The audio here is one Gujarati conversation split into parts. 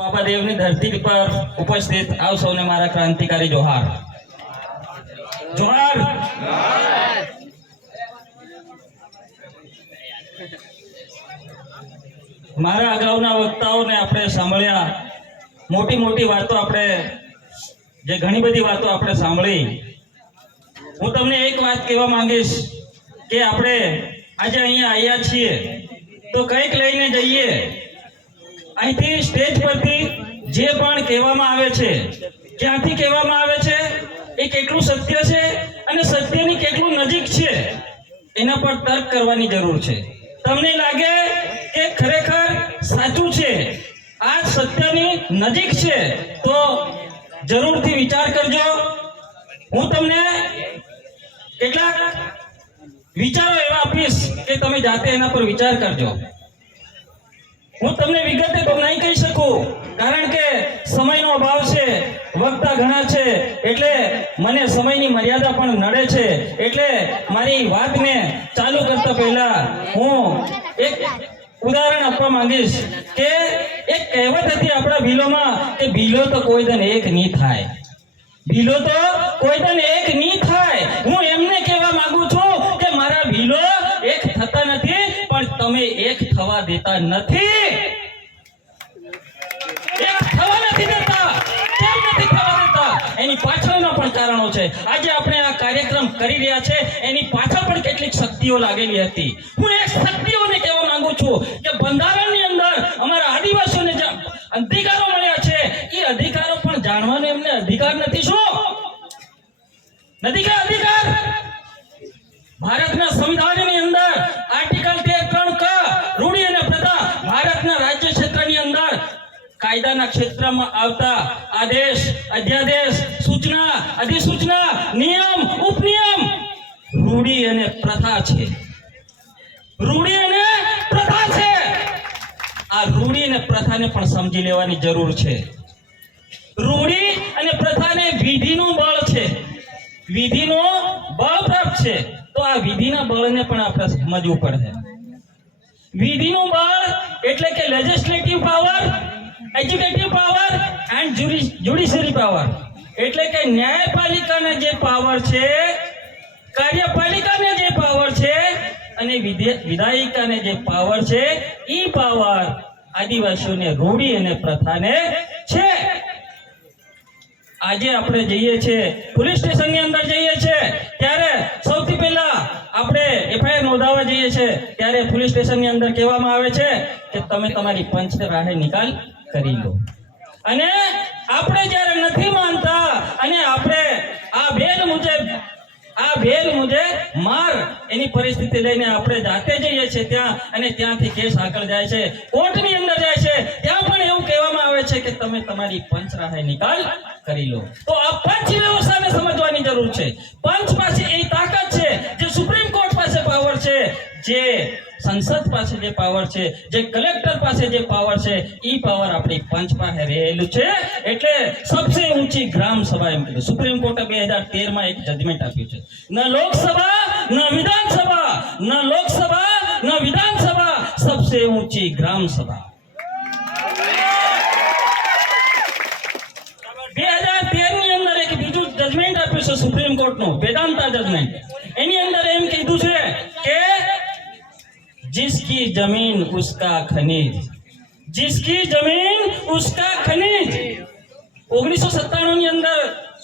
બાબા દેવની ધરતી પર ઉપસ્થિત આવ સૌને મારા ક્રાંતિકારી જોહાર. જોહાર. મારા અગાઉના વક્તાઓને આપણે સાંભળ્યા, મોટી મોટી વાતો આપણે જે ઘણી બધી વાતો આપણે સાંભળી. હું તમને એક વાત કહેવા માંગીશ કે આપણે આજે અહીંયા આવ્યા છીએ તો કંઈક લઈને જઈએ. અહીંથી સ્ટેજ પરથી જે પણ કહેવામાં આવે છે, ક્યાંથી કહેવામાં આવે છે, એ કેટલું સત્ય છે અને સત્યની કેટલું નજીક છે એના પર તર્ક કરવાની જરૂર છે. તમને લાગે કે ખરેખર સાચું છે, આ સત્યની નજીક છે, તો જરૂરથી વિચાર કરજો. હું તમને કેટલાક વિચારો એવા આપીશ કે તમે જાતે એના પર વિચાર કરજો. હું તમને વિગતે તો નહીં કહી શકું, કારણ કે સમયનો અભાવ છે, વક્તા ઘણા છે, એટલે મને સમયની મર્યાદા પણ નડે છે. એટલે મારી વાતને ચાલુ કરતા પહેલા હું એક ઉદાહરણ આપવા માંગીશ કે એક કહેવત હતી આપણા ભીલોમાં કે ભીલો તો કોઈ દન એક નહીં થાય. ભીલો તો કોઈ દન એક નહીં થાય. હું એમને કહેવા માંગુ છું કે મારા ભીલો એક થતા નથી, પણ તમે એક થવા દેતા નથી. એક થવા નથી દેતા. કેમ નથી થવા દેતા? એની પાછળના પણ કારણો છે. આજે આપણે આ કાર્યક્રમ કરી રહ્યા છે એની પાછળ પણ કેટલીક શક્તિઓ લાગેલી હતી. હું એક શક્તિઓને કહેવા માંગુ છું કે બંધારણની અંદર અમારા આદિવાસીઓને જે અધિકારો મળ્યા છે એ અધિકારો પણ જાણવાનો એમને અધિકાર નથી. શું નથી કે અધિકાર? ભારતના સંવિધાનની અંદર આર્ટિકલ 13(3) ક રૂઢિ અને પ્રથા ભારતના રાજ્ય ક્ષેત્રની અંદર કાયદાના ક્ષેત્રમાં આવતા આદેશ, અધ્યાદેશ, સૂચના, અધિસૂચના, નિયમ, ઉપનિયમ રૂઢિ અને પ્રથા છે. રૂઢિ અને પ્રથા છે. આ રૂઢિ અને પ્રથાને પણ સમજી લેવાની જરૂર છે. રૂઢિ અને પ્રથાને વિધિનું બળ છે, વિધિનો બળ પ્રાપ્ત છે. તો આ વિધિના બળને પણ આપણે સમજવું પડે. વિધિનું બળ એટલે કે legislative power, executive power and judiciary power. એટલે કે ન્યાયપાલિકાના જે પાવર છે, કાર્યપાલિકાને જે પાવર છે અને વિધાયિકાને જે પાવર છે, એ પાવર આદિવાસીઓને રૂઢિ અને પ્રથાને છે. આજે આપણે જઈએ છીએ પોલીસ સ્ટેશનની અંદર જઈએ છીએ ત્યારે સૌથી પહેલા આપણે એફઆઈઆર નોંધાવવા જઈએ છીએ ત્યારે પોલીસ સ્ટેશનની અંદર કહેવામાં આવે છે કે તમે તમારી પંચ રાહે નિકાલ કરી લો. અને આપણે જ્યારે નથી માનતા અને આપણે આ બેલ મુજબ માર એની પરિસ્થિતિ લઈને આપણે જાતે જઈએ છીએ ત્યાં, અને ત્યાંથી કેસ આગળ જાય છે, કોર્ટની અંદર જાય છે, ત્યાં પણ એવું કહેવામાં આવે છે કે તમે તમારી પંચ રાહે નિકાલ કરી લો. તો આ પંચ વ્યવસ્થાને સમજવાની જરૂર છે. પંચ પાસે એ તાકાત છે, જે સુપ્રીમ કોર્ટ પાસે પાવર છે, જે સંસદ પાસે જે પાવર છે, જે કલેક્ટર પાસે જે પાવર છે, એ પાવર આપણી પંચ પાસે રહેલું છે. એટલે સબસે ઊંચી ગ્રામ સભા એમ કીધું. સુપ્રીમ કોર્ટે 2013 એક જજમેન્ટ આપ્યું છે. ન લોકસભા ન વિધાનસભા, ન લોકસભા ન વિધાનસભા, સબસે ઊંચી ગ્રામ સભા. 2013 ની અંદર એક બીજું જજમેન્ટ આપ્યું છે સુપ્રીમ કોર્ટનું, વેદાંતા જજમેન્ટ. એની અંદર એમ કીધું છે કે जिसकी जमीन उसका खनिज, जिसकी जमीन उसका खनिज. 1997 ની અંદર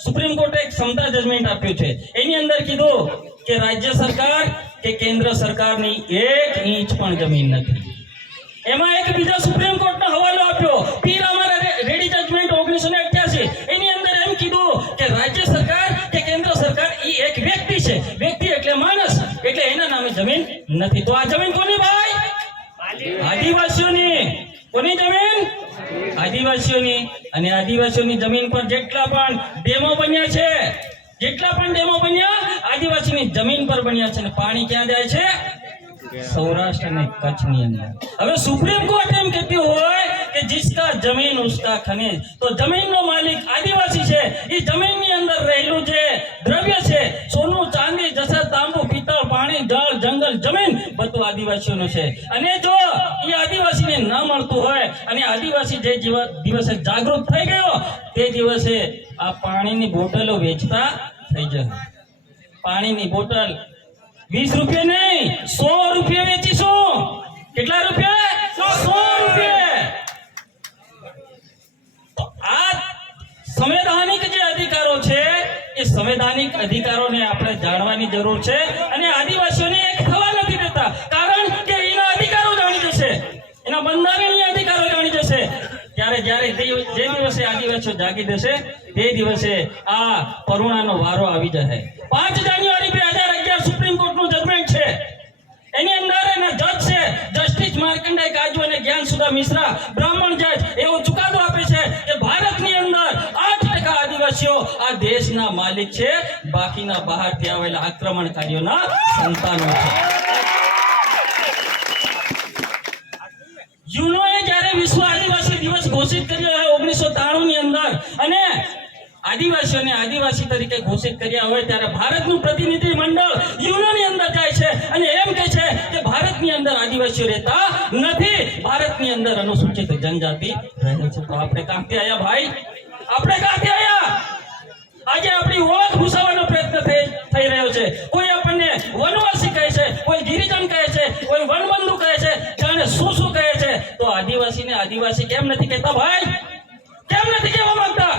સુપ્રીમ કોર્ટે એક સમતા જજમેન્ટ આપ્યું છે. એની અંદર કીધું કે રાજ્ય સરકાર કે કેન્દ્ર સરકારની 1 ઇંચ પણ જમીન નથી. એમાં એક બીજા સુપ્રીમ કોર્ટનો હવાલો આપ્યો, પીર અમારા રેડી જજમેન્ટ 1988. એની અંદર એમ કીધું કે રાજ્ય સરકાર કે કેન્દ્ર સરકાર એ એક વ્યક્તિ છે. વ્યક્તિ એટલે માણસ, એટલે એના નામે જમીન નથી. તો આ જમીન કોની ભાઈ? આદિવાસીઓની. કોની જમીન? આદિવાસીઓની. અને આદિવાસીઓની જમીન પર જેટલા પણ ડેમો બન્યા છે, આદિવાસીની જમીન પર બન્યા છે. અને પાણી ક્યાં જાય છે? સૌરાષ્ટ્ર અને કચ્છની અંદર. હવે સુપ્રીમ કોર્ટ એમ કહેતી હોય કે जिसका जमीन उसका खनिज, તો જમીનનો માલિક આદિવાસી છે. એ જમીનની અંદર રહેલું જે દ્રવ્ય છે, સોનું, ચાંદી, જસર, તાંબુ, પિત્તળ, પાણી, જળ, જંગલ, જમીન બધું આદિવાસીઓનું છે. અને જો એ આદિવાસીને ન મળતું હોય અને આદિવાસી જે દિવસે જાગૃત થઈ ગયો તે દિવસે આ પાણીની બોટલો વેચતા થઈ જાય. પાણીની બોટલ 20 રૂપિયા નહીં, 100 રૂપિયા વેચીશું. કેટલા રૂપિયા? 100 રૂપિયા. તો આ સંવૈધાનિક જે અધિકારો છે એ સંવૈધાનિક અધિકારોને આપણે જાણવાની જરૂર છે અને આદિવાસીઓને એક થવા નથી દેતા. કારણ કે એના અધિકારો જાણી જશે, એના બંધારણીય અધિકારો જાણી જશે ત્યારે જ્યારે જે દિવસે આદિવાસીઓ જાગી જશે તે દિવસે આ કરુણાનો વારો આવી જશે. 5 જાન્યુઆરી 2011 સુપ્રીમ કોર્ટનું જજમેન્ટ છે. એની અંદર એના જજ છે જસ્ટિસ માર્કંડાઈ કાજુ અને જ્ઞાનસુધા મિશ્રા બ્રાહ્મણ જજ એવો ચુકાદો આપે છે કે ભારતની અંદર 8% આદિવાસીઓ આ દેશના માલિક છે, બાકીના બહારથી આવેલા આક્રમણકારીઓના સંતાનો છે. યુનોએ જ્યારે વિશ્વ આદિવાસી દિવસ ઘોષિત કર્યો હોય 1993 ની અંદર અને આદિવાસીઓને આદિવાસી તરીકે ઘોષિત કર્યા હોય ત્યારે ભારતનું પ્રતિનિધિ મંડળ યુનોની અંદર જાય છે અને એમ કહે છે કે ભારતની અંદર આદિવાસીઓ રહેતા નથી, ભારતની અંદર અનુસૂચિત જનજાતિ રહે છે. તો આપણે ક્યાંથી આવ્યા ભાઈ? આપણે ક્યાંથી આવ્યા? આજે આપણી ઓળખ ભૂસાવાનો પ્રયત્ન થઈ રહ્યો છે. કોઈ આપણને વનવાસી કહે છે, કોઈ ગિરિજન કહે છે, કોઈ વનબંધુ કહે છે, જાણે શું કહે છે. તો આદિવાસીને આદિવાસી કેમ નથી કહેતા ભાઈ? કેમ નથી કહેવા માંગતા?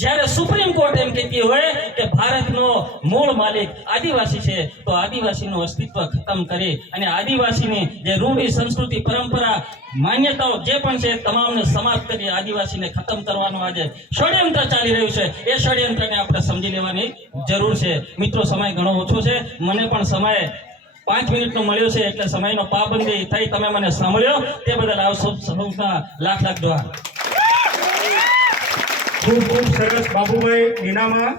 જ્યારે સુપ્રીમ કોર્ટ એમ કહેતી હોય કે ભારતનો મૂળ માલિક આદિવાસી છે તો આદિવાસીનું અસ્તિત્વ ખતમ કરી અને આદિવાસીની જે રૂઢી સંસ્કૃતિ પરંપરા માન્યતાઓ જે પણ છે તમામને સમાપ્ત કરી આદિવાસીને ખતમ કરવાનું આજે ષડયંત્ર ચાલી રહ્યું છે. એ ષડયંત્રને આપણે સમજી લેવાની જરૂર છે. મિત્રો, સમય ઘણો ઓછો છે, મને પણ સમય 5 મિનિટનો મળ્યો છે એટલે સમયનો પાબંદી થઈ તમે મને સાંભળ્યો તે બદલ આપ સૌના લાખ લાખ જોહાર. ખૂબ ખૂબ સરસ બાબુભાઈ નીનામા.